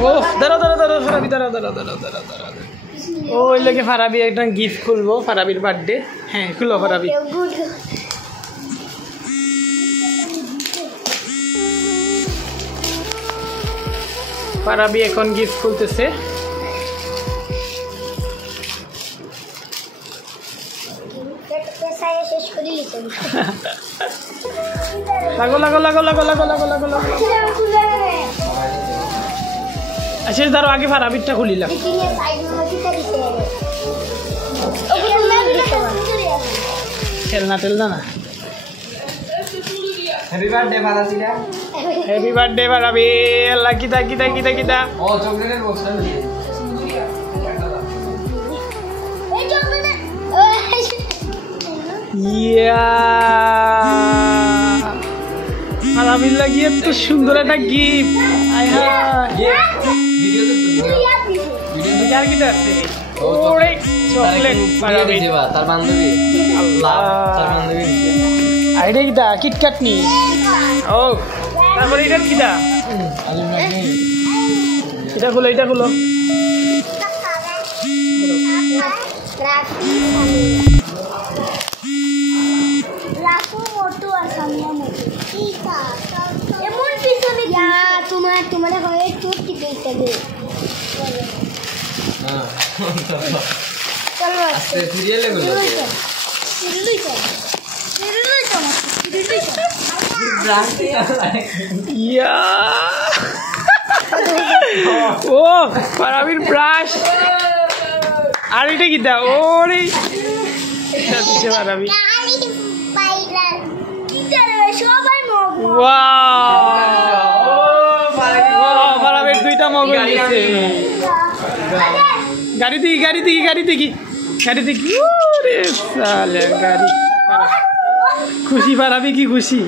ও দাঁড়াও দাঁড়াও দাঁড়াও ফারাবি দাঁড়াও দাঁড়াও দাঁড়াও দাঁড়াও দাঁড়াও ও ওই লেগে ফারাবি একটা গিফট খুলবো ফারাবির বার্থডে হ্যাঁ খুলো ফারাবি ফারাবি এখন গিফট খুলতেছে লাগো লাগো লাগো লাগো লাগো লাগো লাগো লাগো আচ্ছা ধরো আগে ফারাবিরটা খুলিলাম খেলনা টেলনা না হ্যাপি বার্থডে ফারাবিরা হ্যাপি বার্থডে ফারাবি আল্লাহ কিতা কিতা কিতা কিতা ও চকলেটের বক্সটা নিয়ে ইয়া ফারাবির লাগিয়ে এত সুন্দর একটা গিফট আয় হায় ভিডিওতে ভিডিও আর কিটা আছে ওরে চকলেট ফারাবি দেবা তার বান্ধবী আল্লাহ তার বান্ধবী আইডা কিটা কিটক্যাট নি ও তারপরে এটা কিটা এটা খুলো এটা খুলো তোমার হয় চোখ টিপে দেবে হ্যাঁ চলো আজকে সিরিয়ালে গুলো ইয়া ও ফারাবির ব্রাশ আর এটা কি দা ওরে ফারাবি ফারাবির দুইটা মগল দিচ্ছে গাড়ি দেখি গাড়ি দেখি গাড়ি দেখি গাড়ি দেখি ওরে সালে গাড়ি খুশি ফারাবি কি খুশি